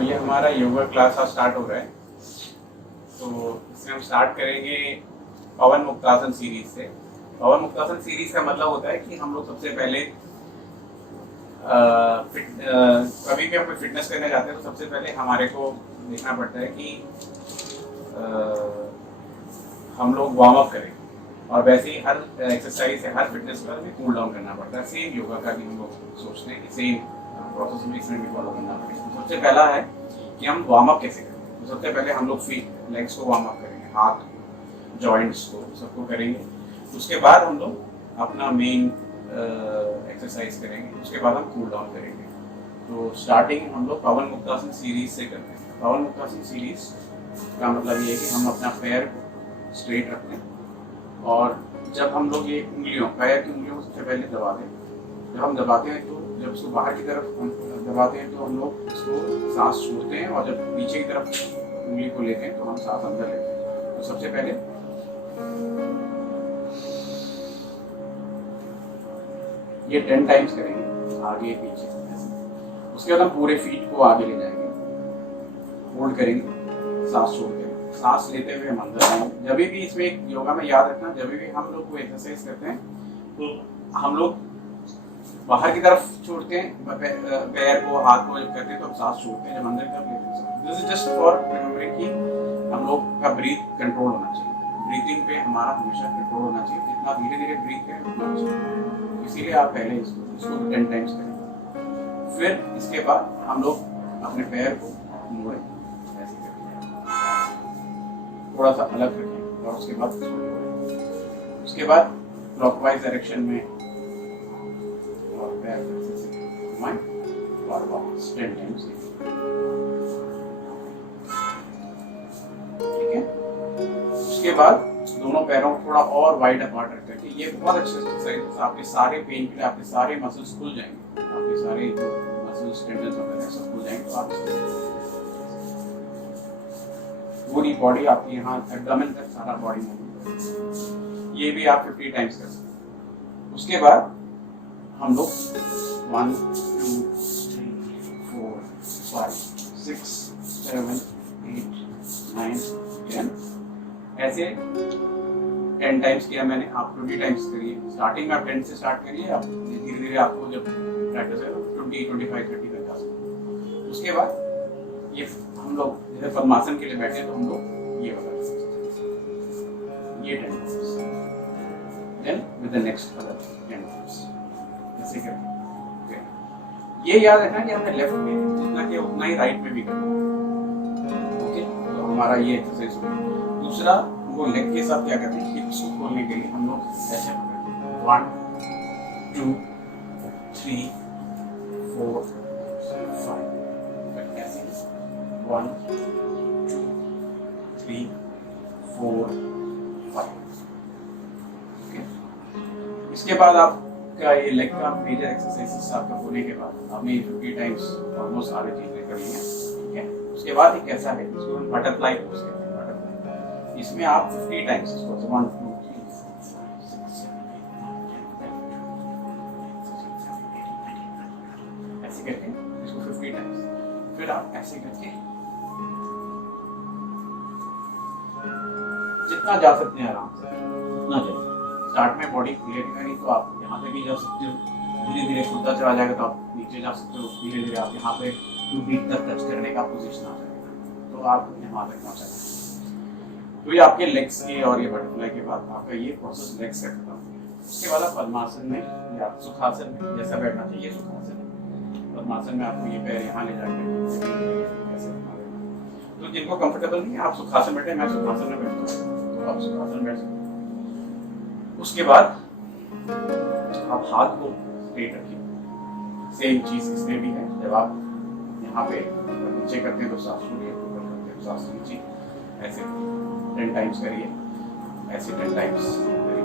तो ये हमारा योगा क्लास आज स्टार्ट हो रहा है। तो इसमें हम स्टार्ट करेंगे पवन मुक्तासन सीरीज से। पवन मुक्तासन सीरीज का मतलब होता है कि हम लोग सबसे पहले कभी भी हम कोई फिटनेस करने जाते हैं तो सबसे पहले हमारे को देखना पड़ता है कि हम लोग वार्म अप करें, और वैसे ही हर एक्सरसाइज या हर फिटनेस का भी कूल डाउन करना पड़ता है। सेम योगा का भी हम लोग सोचते हैं कि सेम प्रोसेस में इसमें भी फॉलो करना पड़ेगा। तो सबसे पहला है कि हम वार्म अप कैसे करें। तो सबसे पहले हम लोग फीट लेग्स को वार्म अप करेंगे, हाथ जॉइंट्स को सबको करेंगे। उसके बाद हम लोग अपना मेन एक्सरसाइज करेंगे, उसके बाद हम कूल डाउन करेंगे। तो स्टार्टिंग हम लोग पवन मुक्तासन सीरीज से करते हैं। पवन मुक्तासन सीरीज का मतलब ये है कि हम अपना पैर को स्ट्रेट रखते हैं, और जब हम लोग ये उंगलियों पैर की उंगलियों को सबसे पहले दबाते हैं। जब हम दबाते हैं तो जब उसको बाहर की तरफ दबाते हैं तो हम लोग इसको सांस छोड़ते हैं, और जब पीछे की तरफ उंगली को लेते हैं तो हम सांस अंदर लेते हैं। तो सबसे पहले ये 10 टाइम्स करेंगे, आगे पीछे। उसके बाद हम पूरे फीट को आगे ले जाएंगे, होल्ड करेंगे, सांस छोड़ते हैं, सांस लेते हुए हम अंदर आएंगे। जब भी इसमें योगा में याद रखना, जब भी हम लोग को एक्सरसाइज करते हैं तो हम लोग बाहर की तरफ छोड़ते हैं पैर को, हाथ को जब करते हैं तो हम सांस छोड़ते हैं, जब अंदर की तरफ लेते हैं। This is just for remembering कि हम लोग का ब्रीथ कंट्रोल होना चाहिए। ब्रीथिंग पे हमारा हमेशा कंट्रोल होना चाहिए, जितना धीरे धीरे ब्रीथ करें उतना अच्छा। इसीलिए आप पहले इसको 10 टाइम्स करें। फिर इसके बाद हम लोग अपने पैर को मोड़ें, ऐसे करके थोड़ा सा अलग रखें, और उसके बाद उसके बाद क्लॉकवाइज डायरेक्शन में और पैर घुमाएं और वापस 10 टाइम्स। ठीक है। उसके बाद दोनों पैरों को थोड़ा और वाइड अपार्ट रख करके, ये बहुत अच्छे एक्सरसाइज है। आपके सारे पेन के लिए आपके सारे मसल्स खुल जाएंगे, आपके सारे जो मसल्स टेंडन्स वगैरह सब खुल जाएंगे। तो आप पूरी बॉडी आपकी यहाँ एब्डोमेन तक सारा बॉडी मूवमेंट, ये भी आप 50 टाइम्स कर सकते हैं। उसके बाद हम लोग 1 2 3 4 5 6 7 8 9 10 ऐसे 10 टाइम्स किया मैंने, आप 20 टाइम्स करिए। स्टार्टिंग में आप 10 से स्टार्ट करिए, आप धीरे धीरे आपको जब प्रैक्टिस है 20 25 30 तक जा सकते। उसके बाद ये हम लोग जैसे पद्मासन के लिए बैठे तो हम लोग ये वाला ये 10 times, then with the next other 10 times ऐसे करके। ये याद रखना कि हमने लेफ्ट में जितना किया उतना ही राइट में भी करना। ओके, तो हमारा ये एक्सरसाइज हो गया। दूसरा, वो लेग के साथ क्या करते हैं, हिप्स को खोलने के लिए हम लोग ऐसे पकड़ते हैं, 1 2 3 4 5 ऐसे 1 2 3 4 5। ओके, इसके बाद आपका ये लेग का मेजर एक्सरसाइजेस आपका होने के बाद आपने 50 टाइम्स ऑलमोस्ट सारी चीजें कर ली हैं। ठीक है। उसके बाद एक ऐसा है इसको हम बटरफ्लाई पोज कहते हैं। इसमें आप 50 टाइम्स इसको 1 2 3 4 5 6 7 8 9 10 ऐसे करके इसको 50 टाइम्स। फिर आप ऐसे करके जितना जा सकते हैं आराम से, उतना जाए। स्टार्ट में बॉडी खुलेगी नहीं तो आप यहाँ पे भी जा सकते हो, धीरे धीरे खुलता चला जाएगा तो आप नीचे जा सकते हो, धीरे धीरे आप यहाँ पे 2 फीट तक टच करने का पोजीशन आ जाएगा, तो आप यहाँ तक पहुँच जाएंगे। तो ये आपके लेग्स के और ये बटरफ्लाई के बाद आपका ये प्रोसेस लेग्स का खत्म हो गया। उसके बाद आप पद्मासन में या सुखासन में जैसा बैठना चाहिए सुखासन में, पद्मासन में आपको ये पैर यहाँ ले जाके ऐसे बना देना। तो जिनको कंफर्टेबल नहीं है आप सुखासन बैठे, मैं सुखासन में बैठता हूँ, तो आप सुखासन बैठ सकते हैं। उसके बाद आप हाथ को स्ट्रेट रखिए, सेम चीज इसमें भी है। जब आप यहाँ पे नीचे करते हैं तो सांस छोड़िए, ऊपर करते हैं सांस नीचे, ऐसे 10 टाइम्स करिए, ऐसे 10 टाइम्स करिए।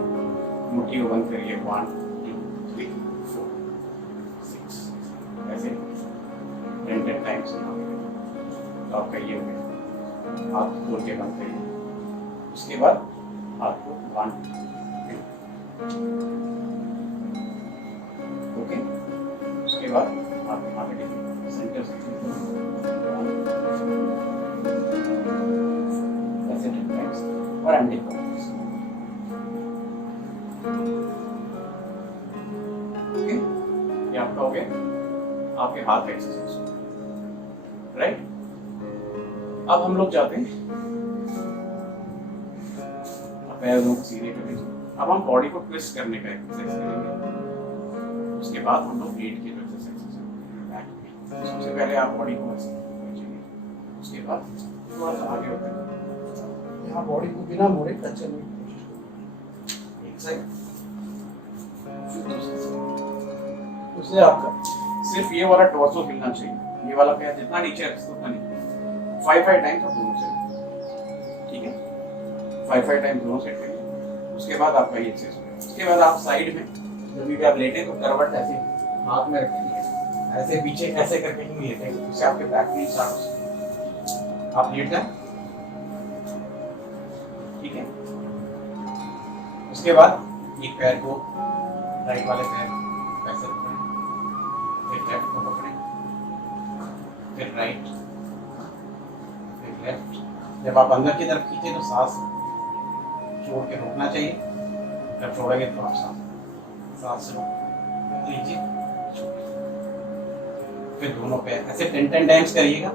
मुट्ठी को बंद करिए, 1 2 3 4 6 ऐसे 10 टाइम्स। तो आपका ये हो गया, हाथ खोल के बंद करिए। उसके बाद हाथ को 1 2 ओके। उसके बाद आप यहाँ पे देखिए सेंटर से 1 और एंटी क्लॉकवाइज। ओके, ये आपका हो गया आपके हाथ का एक्सरसाइज, राइट। अब हम लोग जाते हैं पैर दोनों को सीधे कर लीजिए। अब हम बॉडी को ट्विस्ट करने का एक्सरसाइज करेंगे। उसके बाद हम लोग वेट की एक्सरसाइज करेंगे। सबसे पहले आप बॉडी को ऐसे खींचेंगे, उसके बाद थोड़ा सा आगे होकर यहाँ बॉडी को बिना मोड़े टच करने की कोशिश करो। एक साइड, उससे आपका सिर्फ ये वाला टॉर्सो हिलना चाहिए। ये वाला पैर जितना नीचे है उतना नहीं। 5 टाइम्स आप दोनों साइड, ठीक है, 5 टाइम्स दोनों साइड करिए। उसके बाद आपका ये एक्सरसाइज। उसके बाद आप साइड में जब भी आप लेटे तो करवट ऐसे हाथ में रखेंगे, ऐसे पीछे ऐसे करके ही लेटेंगे, उससे आपके बैक पेन स्टार्ट हो सकती है। आप लेट जाए, ठीक है। उसके बाद एक पैर को, राइट वाले पैर ऐसे पकड़ें, फिर लेफ्ट को पकड़ें, फिर राइट, फिर लेफ्ट। जब आप अंदर की तरफ खींचे तो सांस छोड़ के रोकना चाहिए। जब छोड़ेंगे तो आप सांस रोक लीजिए, फिर दोनों पैर ऐसे 10 टाइम्स करिएगा।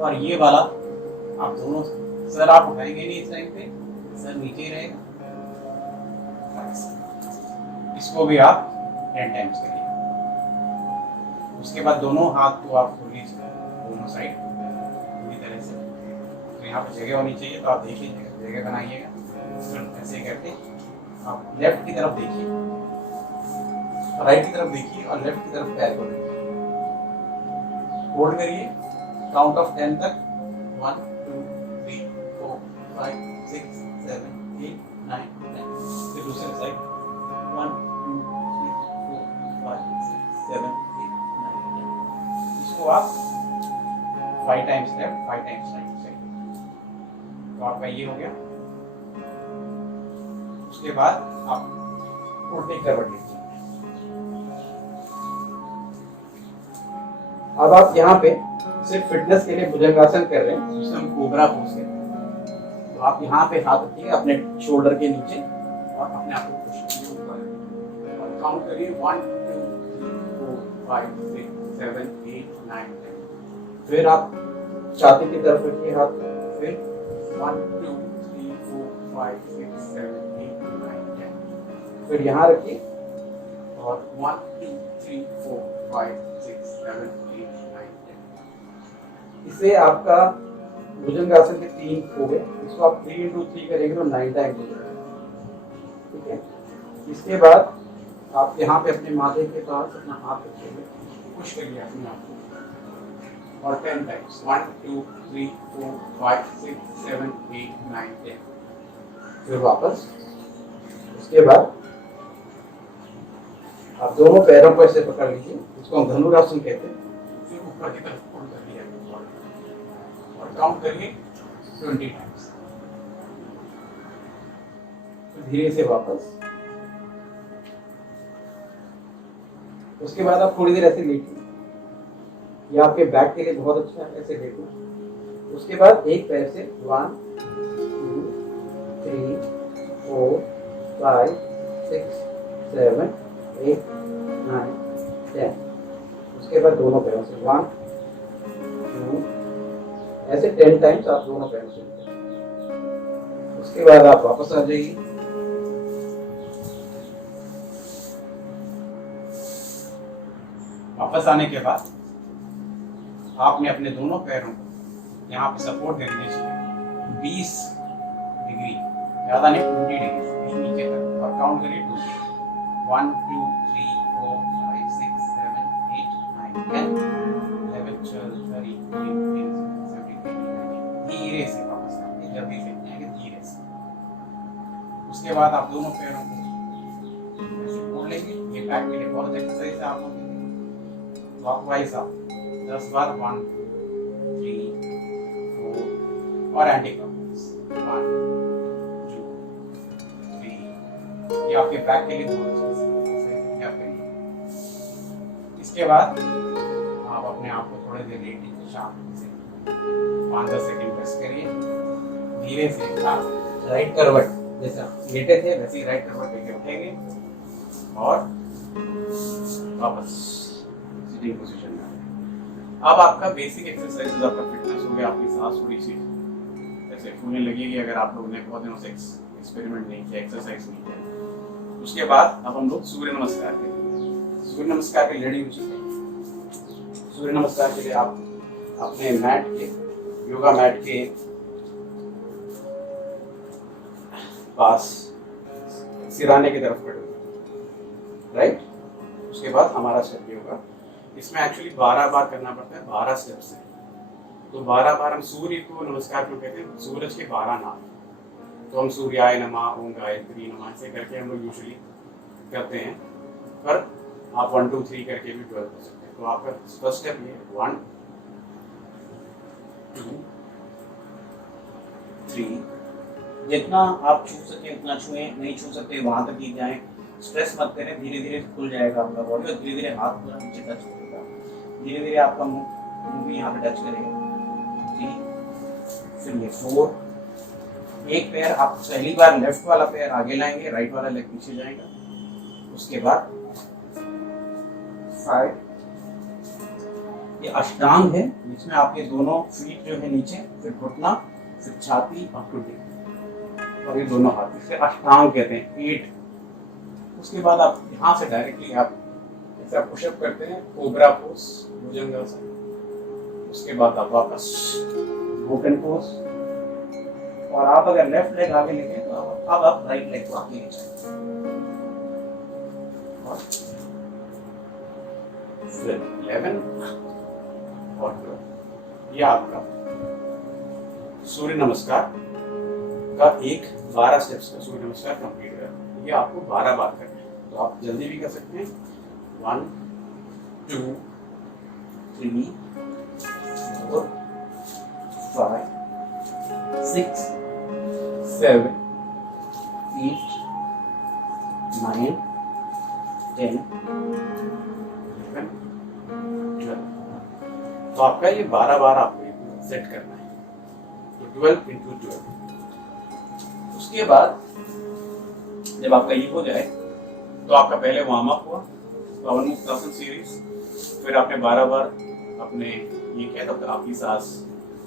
और ये वाला आप दोनों सर आप उठाएंगे नहीं इस टाइम पे, सर नीचे ही रहेगा। इसको भी आप 10 टाइम्स करिए। उसके बाद दोनों हाथ को आप खोल लीजिए दोनों साइड पूरी तरह से। तो यहाँ पे जगह होनी चाहिए, तो आप देखिए जगह बनाइएगा। ऐसे करके आप लेफ्ट की तरफ देखिए, राइट की तरफ देखिए और लेफ्ट की तरफ पैर को देखिए। होल्ड करिए, काउंट ऑफ 10 तक। 1 2 3 4 5 6 7 8 9 10। फिर दूसरे साइड 1 2 3 4 5 6 7 8 9 10। इसको आप 5 times left, 5 times right side. तो आपका ये हो गया। उसके बाद आप उल्टी करवट लीजिए। अब आप यहाँ पे सिर्फ फिटनेस के लिए भुजंगासन कर रहे हैं, जिसमें हम कोबरा पोज करते हैं। तो आप यहाँ पे हाथ रखिए अपने शोल्डर के नीचे और अपने आप को पुश कीजिए ऊपर और काउंट करिए 1 2 3 4 5 6 7 8 9 10। फिर आप छाती की तरफ रखिए हाथ, फिर 1 2 3 4 5 6 7 8 9 10। फिर यहाँ रखिए और 1 2 3 4 5 6 7 8 9 10। इससे आपका भुजंगासन के 3 हो गए। इसको आप 3 into 3 करेंगे तो 9 टाइम्स हो जाएगा, ठीक है। इसके बाद आप यहाँ पे अपने माथे के पास अपना हाथ रखेंगे, पुश करिए अपने आप को और 10 टाइम्स 1 2 3 4 5 6 7 8 9 10। फिर वापस। उसके बाद आप दोनों पैरों को ऐसे पकड़ लीजिए, इसको हम धनुरासन कहते हैं। फिर ऊपर की तरफ फोल्ड कर लिया और काउंट करिए 20 टाइम्स। तो धीरे से वापस। उसके बाद आप थोड़ी देर ऐसे लेटिए, यह आपके बैक के लिए बहुत अच्छा है, ऐसे लेटना। उसके बाद एक पैर से 1 2 3 4 5 6 7 8 9 10। उसके बाद दोनों पैरों से 1 2 ऐसे 10 टाइम्स आप दोनों पैरों से। उसके बाद आप वापस आ जाइए। वापस आने के बाद आपने अपने दोनों पैरों को यहाँ पे सपोर्ट देने चाहिए 20 डिग्री, ज़्यादा नहीं 20 डिग्री नीचे तक। और काउंट करिए 20 1 2 3 4 5 6 7 8 9 10 11 12 13 14 15 16 17 18 19। धीरे से वापस आएंगे, जल्दी से आएंगे, धीरे से। उसके बाद आप दोनों पैरों को ऐसे मोड़ लेंगे। ये बैक के लिए बहुत एक्सरसाइज है। आप क्लॉकवाइज आप 10 बार 1 3 4 और एंटी क्लॉकवाइज 1 2 3। ये आपके बैक के लिए बहुत एक्सरसाइज है। इसके बाद आप अपने आप को थोड़ी देर लेटिए, शांति से 5-10 सेकंड रेस्ट करिए। धीरे से आप राइट करवट, जैसे लेटे थे वैसे ही राइट करवट लेके उठेंगे और वापस सिटिंग पोजीशन में आएंगे। अब आपका बेसिक एक्सरसाइज, आपका फिटनेस हो गया, आपकी सांस थोड़ी सी ऐसे फूलने लगेगी अगर आप लोगों ने बहुत दिनों से एक्सपेरिमेंट नहीं किया, एक्सरसाइज नहीं किया। उसके बाद अब हम लोग सूर्य नमस्कार करेंगे। सूर्य नमस्कार की लड़ी ऊंची करेंगे। सूर्य नमस्कार के लिए आप अपने मैट के, योगा मैट के पास सिराने की तरफ खड़े, राइट। उसके बाद हमारा स्टेप ये होगा, इसमें एक्चुअली 12 बार करना पड़ता है, 12 स्टेप्स हैं। तो 12 बार हम सूर्य को नमस्कार क्यों कहते हैं? सूरज के 12 नाम, तो हम सूर्याय नमः, ओम गायत्री नमः ऐसे करके हम लोग यूजुअली करते हैं, पर आप 1 2 3 करके भी 12 कर सकते हैं। तो आपका फर्स्ट स्टेप ये 1 2 3, जितना आप छू सके उतना छुएं, नहीं छू सकते वहां तक ही जाएं। स्ट्रेस मत करें, धीरे धीरे खुल जाएगा आपका बॉडी और धीरे धीरे हाथ पूरा नीचे टच करेगा, धीरे धीरे आपका मुंह भी यहाँ पे टच करेगा। फिर ये 4, एक पैर आप पहली बार लेफ्ट वाला पैर आगे लाएंगे, राइट वाला लेग पीछे जाएगा। उसके बाद 5, ये अष्टांग है, जिसमें आपके दोनों फीट जो है नीचे, फिर घुटना, फिर छाती और टुटी, और ये दोनों हाथ, इसे अष्टांग कहते हैं। 8, उसके बाद आप यहाँ से डायरेक्टली आप जैसे आप पुशअप करते हैं, कोबरा पोज, भुजंगासन। उसके बाद आप वापस घुटन पोज, और आप अगर लेफ्ट लेग आगे लेंगे तो अब आप राइट लेग को आगे ले जाएंगे। और फिर 11 और 12, ये आपका सूर्य नमस्कार का 12 स्टेप्स का सूर्य नमस्कार कंप्लीट है। ये आपको 12 बार करना है, तो आप जल्दी भी कर सकते हैं। 1 2 3 4 5 6 7 8 9 10 11 12। तो आपका ये 12 बार आपको सेट करना है, तो 12 into 12। उसके बाद जब आपका ये हो जाए तो आपका पहले वार्म अप हुआ, पवनमुक्तासन सीरीज, फिर आपने 12 बार अपने ये किया, तब आपकी सांस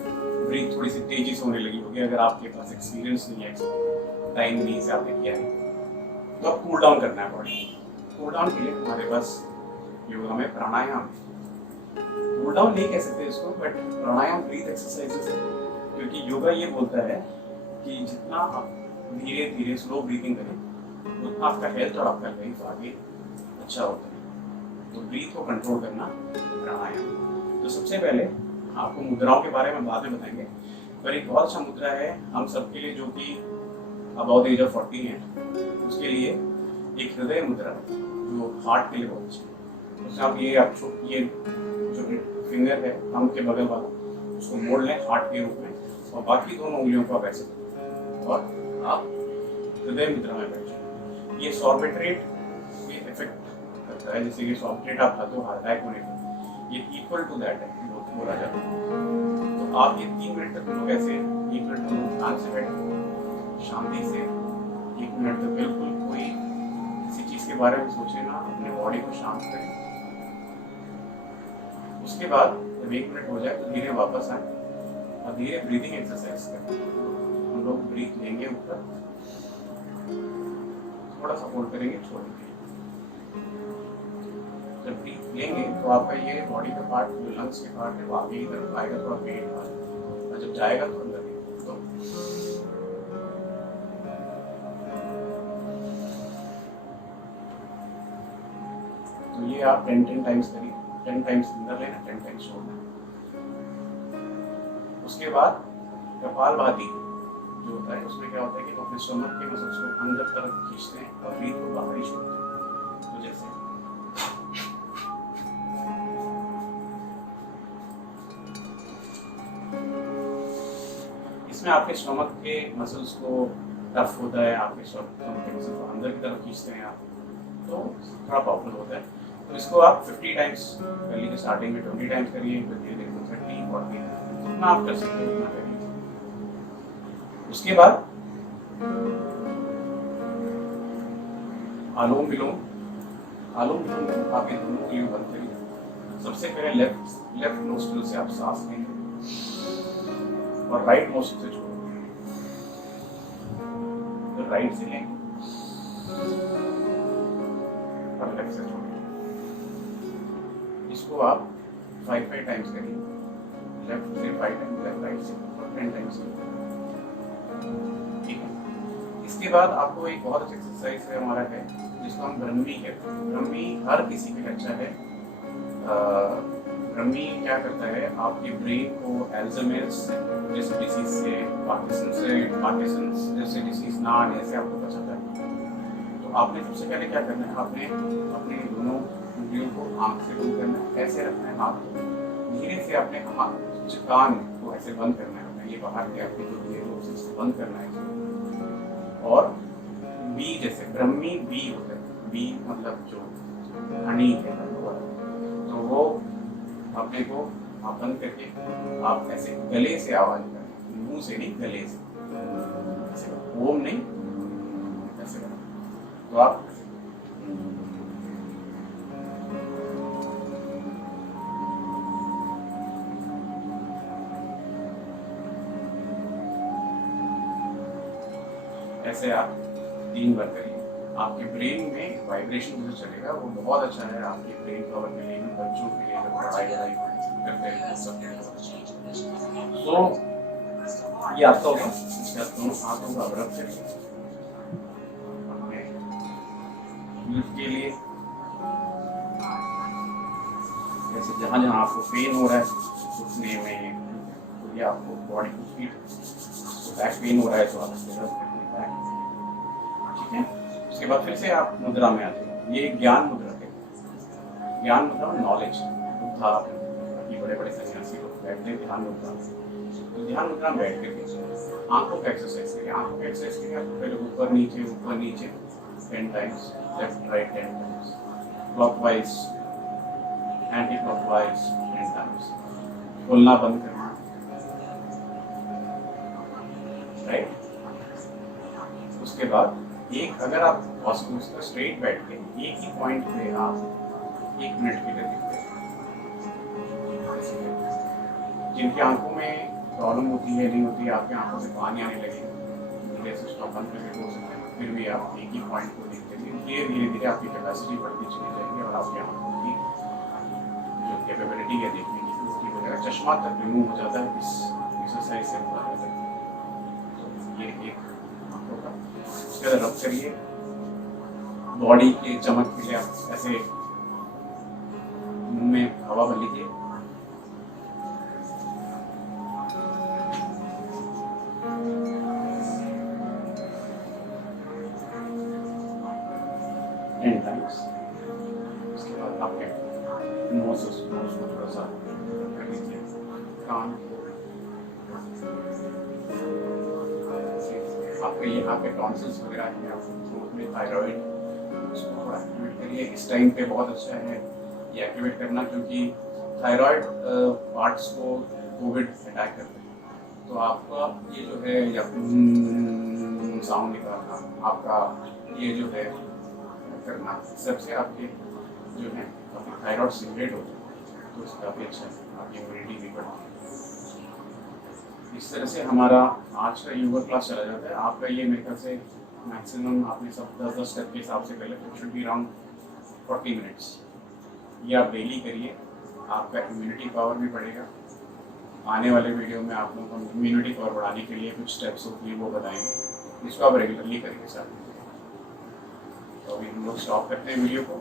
ब्रीथ थोड़ी सी तेजी से होने लगी होगी। अगर आपके पास एक्सपीरियंस नहीं है, टाइम नहीं से आपने किया है, तो आप कूल डाउन करना है बॉडी। कूल डाउन के लिए हमारे पास योगा में प्राणायाम, कूल डाउन नहीं कह सकते इसको, बट प्राणायाम ब्रीथ एक्सरसाइजेस है, क्योंकि योगा ये बोलता है कि जितना आप धीरे धीरे स्लो ब्रीथिंग करें उतना आपका हेल्थ और आपका लाइफ आगे अच्छा होता है। तो ब्रीथ को कंट्रोल करना प्राणायाम। तो सबसे पहले आपको मुद्राओं के बारे में बाद में बताएंगे, पर एक बहुत अच्छा मुद्रा है हम सबके लिए जो कि अबाउट एज ऑफ 40 है, उसके लिए एक हृदय मुद्रा जो हार्ट के लिए बहुत अच्छी है। उससे आप ये जो फिंगर है थंब के बगल वाला, उसको मोड़ लें हार्ट के रूप में, और बाकी दोनों उंगलियों को आप ऐसे और आप हृदय मुद्रा में बैठ जाए। ये सॉर्बिट्रेट ये इफेक्ट करता है, जैसे कि सॉर्बिट्रेट आप हाथों हार्ट अटैक होने का, ये इक्वल टू दैट है बोला जाता है। तो आप ये 3 मिनट तक लोग ऐसे 1 मिनट तक ध्यान से बैठे, शांति से 1 मिनट तक बिल्कुल कोई किसी चीज के बारे में सोचे ना, अपने बॉडी को शांत करें। उसके बाद जब 1 मिनट हो जाए तो धीरे वापस आए और धीरे ब्रीदिंग एक्सरसाइज करें। हम लोग ब्रीथ लेंगे ऊपर, थोड़ा सा होल्ड करेंगे, छोड़ेंगे। जब ब्रीथ लेंगे तो आपका ये बॉडी का पार्ट, जो लंग्स के पार्ट है, वो आगे की तरफ आएगा, थोड़ा पेट वाला, और जब जाएगा तो अंदर तो ये आप 10 टाइम्स करिए। 10 टाइम्स अंदर लेना, 10 टाइम्स छोड़ना। उसके बाद कपालभाति जो होता है, उसमें क्या होता है कि अपने स्टमक के मसल्स को अंदर तरफ खींचते हैं और ब्रीथ को बाहर ही छोड़ते हैं। तो जैसे इसमें आपके स्टमक के मसल्स को टफ होता है, आपके स्टमक के मसल्स को अंदर की तरफ खींचते हैं आप, तो थोड़ा प्रॉब्लम होता है। तो इसको आप 50 टाइम्स कर लीजिए, स्टार्टिंग में 20 टाइम्स करिए, फिर धीरे धीरे 30 40 जितना आप कर सकते हैं उतना करिए। उसके बाद अनुलोम विलोम में आप ये दोनों उंगलियों बंद करिए। सबसे पहले लेफ्ट नोस्ट्रिल से आप सांस लेंगे और राइट नोस्ट्रिल से छोड़ेंगे, तो राइट से लेंगे और लेफ्ट से छोड़ेंगे। इसको आप 5 टाइम्स करिए, लेफ्ट से 5 टाइम्स, लेफ्ट राइट से 10 टाइम्स। ठीक है। इसके बाद आपको एक बहुत अच्छा एक्सरसाइज है हमारा है जिसको हम ब्रह्मी कहते हैं। ब्रह्मी हर किसी के लिए अच्छा है। ब्रह्मी क्या करता है, आपके ब्रेन को एल्जाइमर्स जैसे डिसीज से, पार्किंसंस जैसे डिसीज ना आने से आपको बचाता है। तो आपने सबसे पहले क्या करना है, आपने अपने दोनों उंगलियों को आंख से बंद करना है, ऐसे रखना है हाथ को, धीरे से अपने कान को ऐसे बंद करना है, ये बाहर के आपके जो धीरे बंद करना है। और बी जैसे ब्रह्मी बी होता है, बी मतलब जो हनी है तो वो अपने को आप बंद करके आप ऐसे गले से आवाज करें, मुंह से नहीं, गले से, ऐसे ओम नहीं, ऐसे करें। तो आप ऐसे आप 3 बार करिए। आपके ब्रेन में वाइब्रेशन जो चलेगा वो बहुत अच्छा है आपके ब्रेन पावर के लिए, बच्चों के लिए पढ़ाई करते हैं सब। तो ये आपका होगा। इसके बाद दोनों हाथों का रब करिए अपने लीफ के लिए, जैसे जहाँ जहाँ आपको पेन हो रहा है घुटने में, तो ये आपको बॉडी को फीट, बैक पेन हो रहा है तो आप इसको रब करिए बैक। ठीक है। उसके बाद फिर से आप मुद्रा में आते हैं। ये ज्ञान मुद्रा है। ज्ञान मुद्रा नॉलेज बुद्धा की बड़े बड़े सन्यासी लोग बैठते हैं ध्यान मुद्रा। तो ध्यान मुद्रा में बैठ करके आंखों का एक्सरसाइज करिए। आंखों का एक्सरसाइज करिए आप पहले ऊपर नीचे 10 times, left right 10 times, clockwise anti clockwise 10 times. बोलना बंद करना, राइट। उसके बाद एक अगर आप उसका स्ट्रेट बैठ के एक ही पॉइंट पे आप 1 मिनट के लिए देखते हैं। जिनकी आंखों में प्रॉब्लम होती है, नहीं होती है, आपकी आंखों से पानी आने लगे, धीरे से उसका बंद करके हो सकता है, फिर भी आप एक ही पॉइंट को देखते हैं। धीरे धीरे आपकी कैपेसिटी बढ़ती चली जाएगी और आपकी आंखों की जो कैपेबिलिटी है देखने की वो हो जाएगा। चश्मा तक रिमूव हो जाता है इस एक्सरसाइज से हो जाता है। तो ये एक रब करिए। बॉडी के चमक के लिए आप ऐसे मुंह में हवा भर लीजिए। उसके बाद आपके नोज को थोड़ा सा कर लीजिए, कान आपके यहाँ पे टॉन्सिल्स वगैरह हैं, आपको में थायराइड, उसको थोड़ा एक्टिवेट करिए। इस टाइम पे बहुत अच्छा है ये एक्टिवेट करना, क्योंकि थायराइड पार्ट्स को कोविड अटैक करते हैं। तो आपका ये जो है या साउंड निकालना, आपका ये जो है करना, सबसे आपके जो है थायराइड सिगरेट होता है, तो इसका काफ़ी अच्छा है, आपकी इम्यूनिटी भी बढ़ती है। इस तरह से हमारा आज का योगा क्लास चला जाता है। आपका ये मेरे ख्याल से मैक्सिमम आपने सब 10-10 स्टेप के हिसाब से कर ले, तो शुड बी अराउंड 40 मिनट्स। ये आप डेली करिए, आपका इम्यूनिटी पावर भी बढ़ेगा। आने वाले वीडियो में आप लोगों को इम्यूनिटी पावर बढ़ाने के लिए कुछ स्टेप्स होती हैं वो बताएंगे, इसको आप रेगुलरली करिए साथ। तो अभी हम लोग स्टॉप करते हैं वीडियो को।